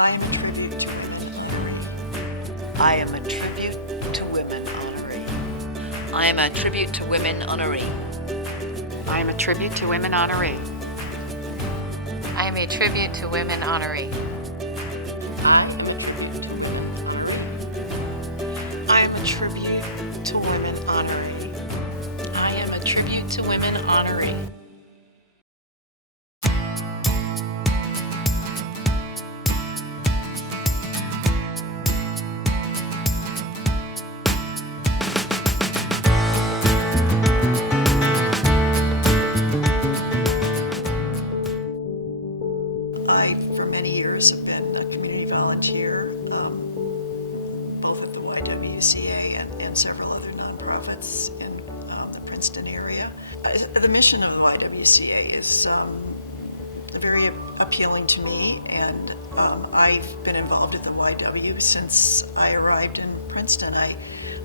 I am a tribute to women honoree. I am a tribute to women honoree. I am a tribute to women honoree. I am a tribute to women honoree. I am a tribute to women honoree. I am a tribute to women honoree. I am a tribute to women honoree. I am a tribute to women honoree. I, for many years, have been a community volunteer, both at the YWCA and several other nonprofits in the Princeton area. The mission of the YWCA is very appealing to me, and I've been involved at the YW since I arrived in Princeton.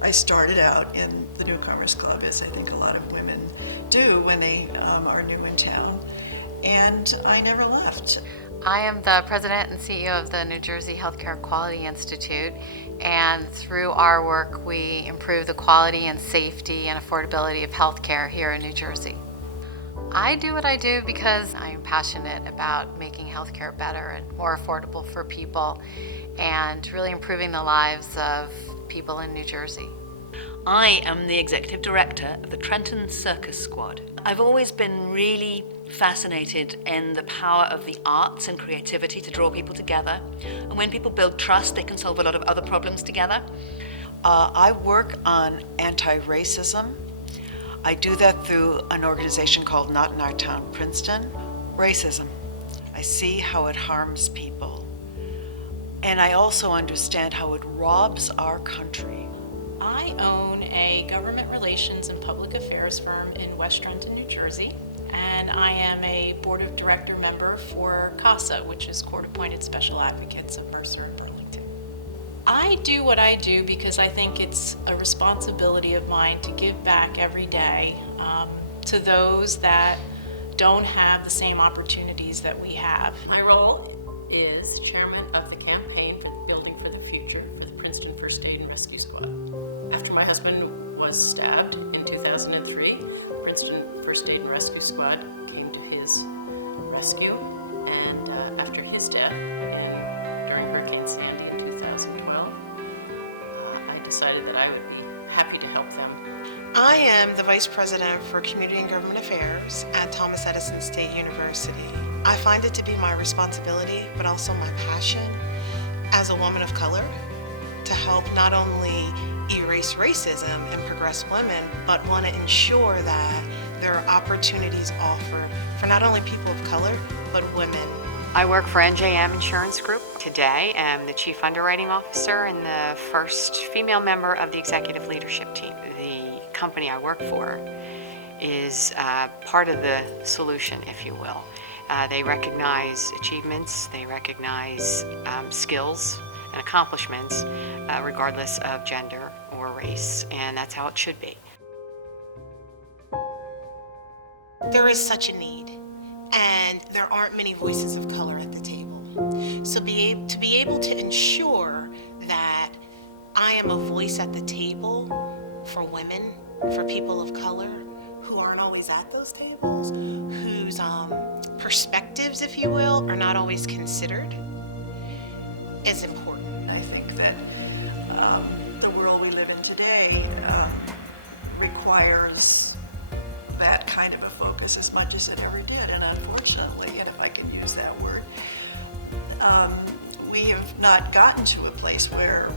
I started out in the Newcomers Club, as I think a lot of women do when they are new in town, and I never left. I am the president and CEO of the New Jersey Healthcare Quality Institute, and through our work we improve the quality and safety and affordability of healthcare here in New Jersey. I do what I do because I am passionate about making healthcare better and more affordable for people and really improving the lives of people in New Jersey. I am the executive director of the Trenton Circus Squad. I've always been really fascinated in the power of the arts and creativity to draw people together. And when people build trust, they can solve a lot of other problems together. I work on anti-racism. I do that through an organization called Not in Our Town, Princeton. Racism. I see how it harms people. And I also understand how it robs our country. I own a government relations and public affairs firm in West Trenton, New Jersey, and I am a board of director member for CASA, which is Court-Appointed Special Advocates of Mercer and Burlington. I do what I do because I think it's a responsibility of mine to give back every day to those that don't have the same opportunities that we have. My role is chairman of the campaign for Building for the Future for the Princeton First Aid and Rescue Squad. After my husband was stabbed in 2003, Princeton First Aid and Rescue Squad came to his rescue, and after his death during Hurricane Sandy in 2012, I decided that I would be happy to help them. I am the Vice President for Community and Government Affairs at Thomas Edison State University. I find it to be my responsibility, but also my passion as a woman of color to help not only erase racism and progress women, but want to ensure that there are opportunities offered for not only people of color, but women. I work for NJM Insurance Group. Today I'm the Chief Underwriting Officer and the first female member of the executive leadership team. The company I work for is part of the solution, if you will. They recognize achievements, they recognize skills and accomplishments regardless of gender or race, and that's how it should be. There is such a need, and there aren't many voices of color at the table. So to be able to ensure that I am a voice at the table for women, for people of color who aren't always at those tables, whose perspectives, if you will, are not always considered, is important. I think that the world we live in today requires that kind of a focus as much as it ever did. And unfortunately, and if I can use that word, we have not gotten to a place where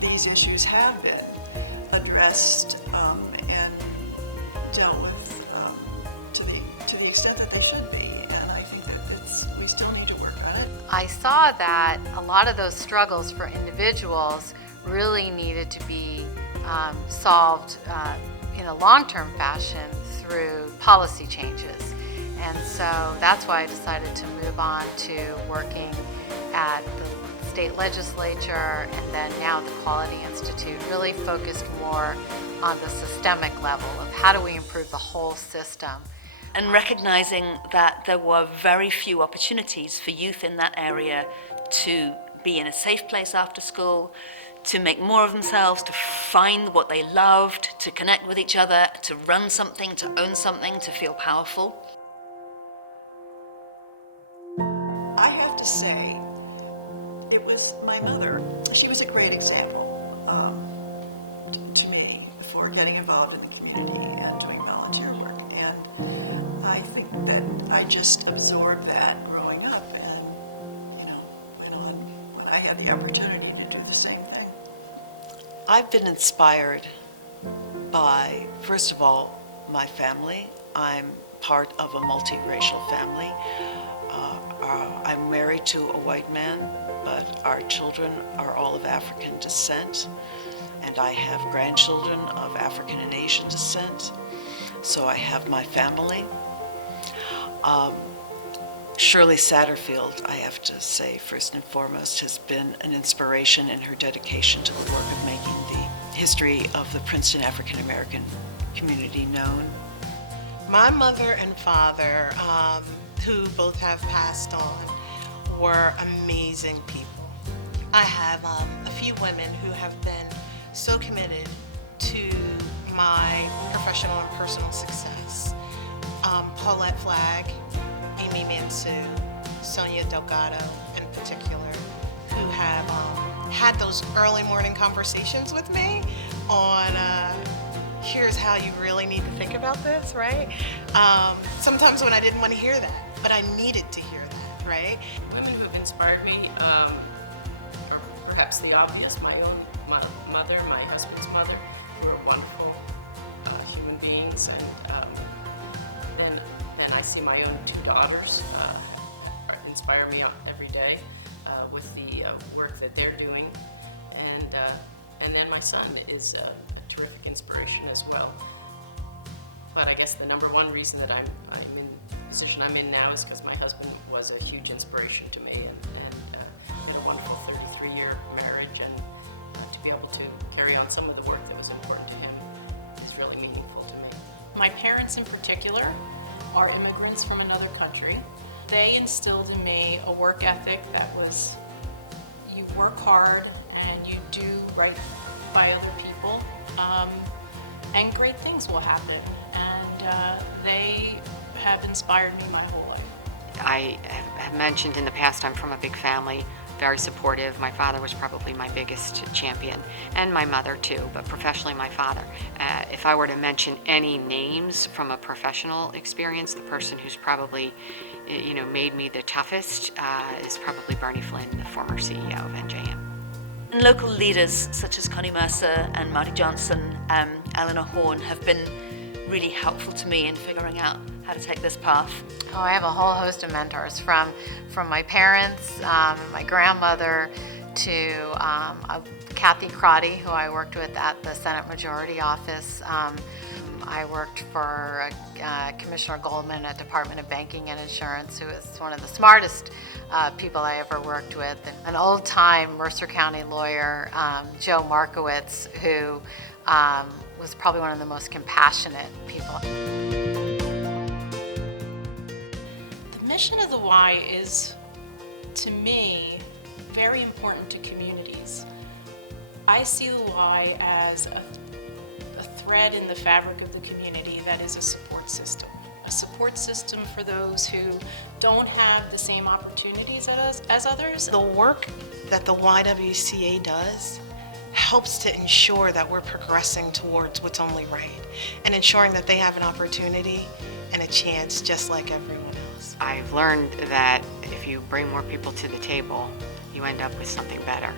these issues have been addressed and dealt with to the extent that they should be. And I think that we still need to work on it. I saw that a lot of those struggles for individuals really needed to be solved in a long-term fashion through policy changes. And so that's why I decided to move on to working at the state legislature and then now the Quality Institute, really focused more on the systemic level of how do we improve the whole system. And recognizing that there were very few opportunities for youth in that area to be in a safe place after school, to make more of themselves, to find what they loved, to connect with each other, to run something, to own something, to feel powerful. I have to say, it was my mother. She was a great example to me for getting involved in the community and doing volunteer work. And I think that I just absorbed that growing up and, went on when I had the opportunity to do the same thing. I've been inspired by, first of all, my family. I'm part of a multiracial family. I'm married to a white man, but our children are all of African descent, and I have grandchildren of African and Asian descent, so I have my family. Shirley Satterfield, I have to say, first and foremost, has been an inspiration in her dedication to the work of making the history of the Princeton African American community known. My mother and father, who both have passed on, were amazing people. I have a few women who have been so committed to my professional and personal success. Paulette Flagg, Amy Mansue, Sonia Delgado in particular, who have had those early morning conversations with me on here's how you really need to think about this, right? Sometimes when I didn't want to hear that, but I needed to hear that, right? Women who have inspired me are perhaps the obvious. My mother, my husband's mother, who are wonderful human beings, and then I see my own two daughters inspire me every day with the work that they're doing, and then my son is a terrific inspiration as well. But I guess the number one reason that I'm in the position I'm in now is because my husband was a huge inspiration to me, and had a wonderful 33-year marriage, and to be able to carry on some of the work that was important to him is really meaningful to me. My parents in particular are immigrants from another country. They instilled in me a work ethic that was, you work hard and you do right by other people, and great things will happen. And they have inspired me my whole life. I have mentioned in the past I'm from a big family, very supportive. My father was probably my biggest champion, and my mother too, but professionally my father. If I were to mention any names from a professional experience, the person who's probably made me the toughest is probably Bernie Flynn, the former CEO of NJM. And local leaders such as Connie Mercer and Marty Johnson, Eleanor Horn have been really helpful to me in figuring out how to take this path. Oh, I have a whole host of mentors from my parents, my grandmother, to Kathy Crotty, who I worked with at the Senate Majority Office. I worked for Commissioner Goldman at Department of Banking and Insurance, who is one of the smartest people I ever worked with. And an old-time Mercer County lawyer, Joe Markowitz, who was probably one of the most compassionate people. The mission of the Y is, to me, very important to communities. I see the Y as a thread in the fabric of the community that is a support system for those who don't have the same opportunities as others. The work that the YWCA does helps to ensure that we're progressing towards what's only right, and ensuring that they have an opportunity and a chance just like everyone else. I've learned that if you bring more people to the table, you end up with something better.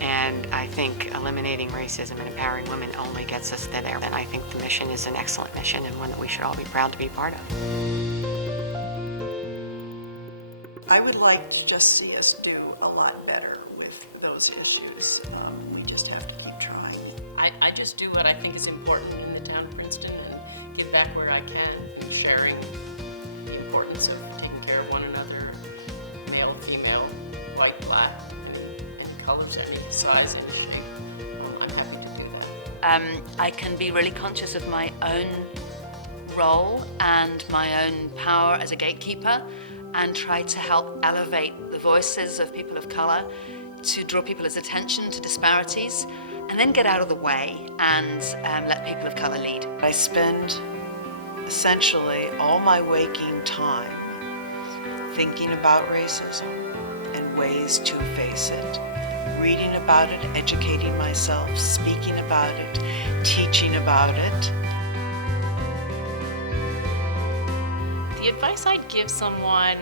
And I think eliminating racism and empowering women only gets us there. And I think the mission is an excellent mission, and one that we should all be proud to be part of. I would like to just see us do a lot better with those issues. We just have to keep trying. I just do what I think is important in the town of Princeton and give back where I can, and sharing the importance of taking care of one another, male, female, white, black, any colors, any size, any shape. I'm happy to do that. I can be really conscious of my own role and my own power as a gatekeeper, and try to help elevate the voices of people of color, to draw people's attention to disparities, and then get out of the way and let people of color lead. I spend essentially all my waking time thinking about racism and ways to face it, reading about it, educating myself, speaking about it, teaching about it. The advice I'd give someone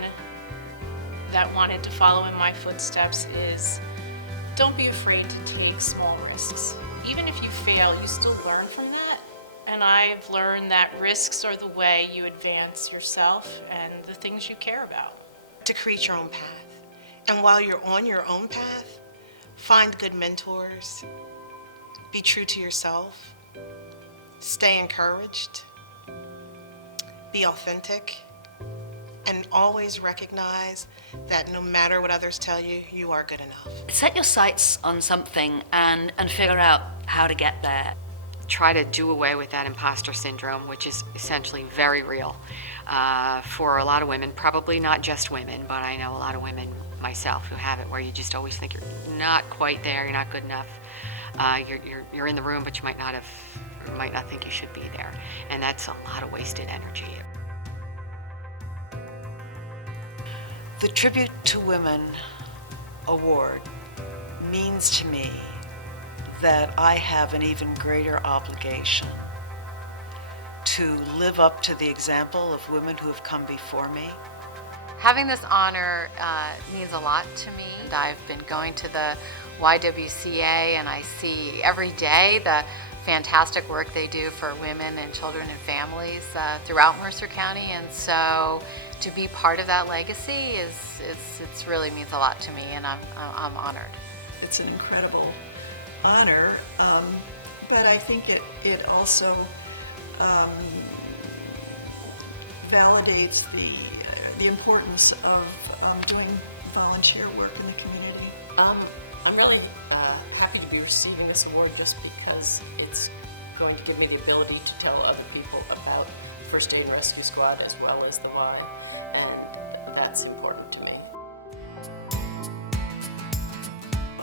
that wanted to follow in my footsteps is don't be afraid to take small risks. Even if you fail, you still learn from that. And I've learned that risks are the way you advance yourself and the things you care about. To create your own path. And while you're on your own path, find good mentors, be true to yourself, stay encouraged, be authentic, and always recognize that no matter what others tell you, you are good enough. Set your sights on something and figure out how to get there. Try to do away with that imposter syndrome, which is essentially very real for a lot of women, probably not just women, but I know a lot of women myself who have it, where you just always think you're not quite there, you're not good enough. You're in the room, but you might not think you should be there, and that's a lot of wasted energy. The Tribute to Women award means to me that I have an even greater obligation to live up to the example of women who have come before me. Having this honor means a lot to me. I've been going to the YWCA and I see every day the fantastic work they do for women and children and families throughout Mercer County, and so to be part of that legacy it's really means a lot to me, and I'm honored. It's an incredible honor, but I think it also validates the importance of doing volunteer work in the community. I'm really happy to be receiving this award just because it's going to give me the ability to tell other people about First Aid and Rescue Squad as well as the Y, and that's important to me.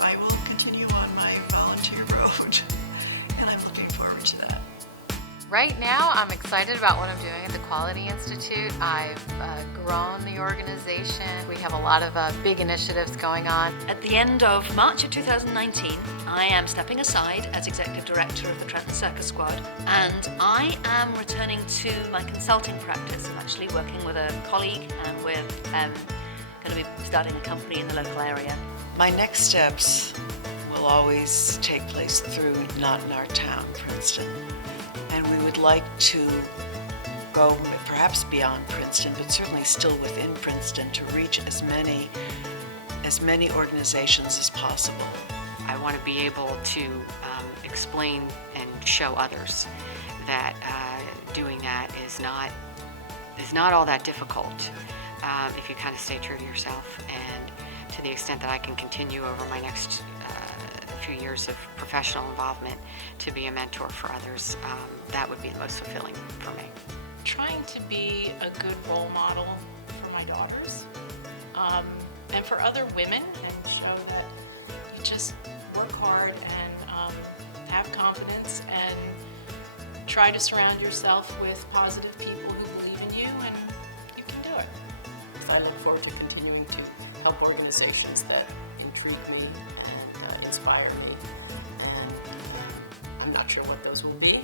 I will continue on my volunteer road, and I'm looking forward to that. Right now, I'm excited about what I'm doing at the Quality Institute. I've grown the organization. We have a lot of big initiatives going on. At the end of March of 2019, I am stepping aside as Executive Director of the Princeton Circus Squad, and I am returning to my consulting practice. I'm actually working with a colleague, and we're going to be starting a company in the local area. My next steps will always take place through not in our town, Princeton. And we would like to go perhaps beyond Princeton, but certainly still within Princeton, to reach as many organizations as possible. I want to be able to explain and show others that doing that is not all that difficult if you kind of stay true to yourself. And to the extent that I can continue over my next few years of professional involvement to be a mentor for others, that would be the most fulfilling for me. Trying to be a good role model for my daughters and for other women, and show that you just work hard and have confidence and try to surround yourself with positive people who believe in you, and you can do it. I look forward to continuing to help organizations that intrigue me and inspire me, and I'm not sure what those will be,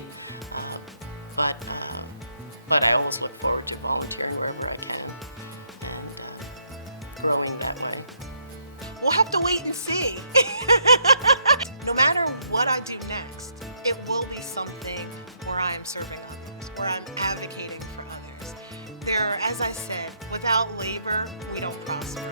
but I always look forward to volunteering wherever I can and growing that way. We'll have to wait and see. No matter what I do next, it will be something where I am serving others, where I'm advocating for others. As I said, without labor, we don't prosper.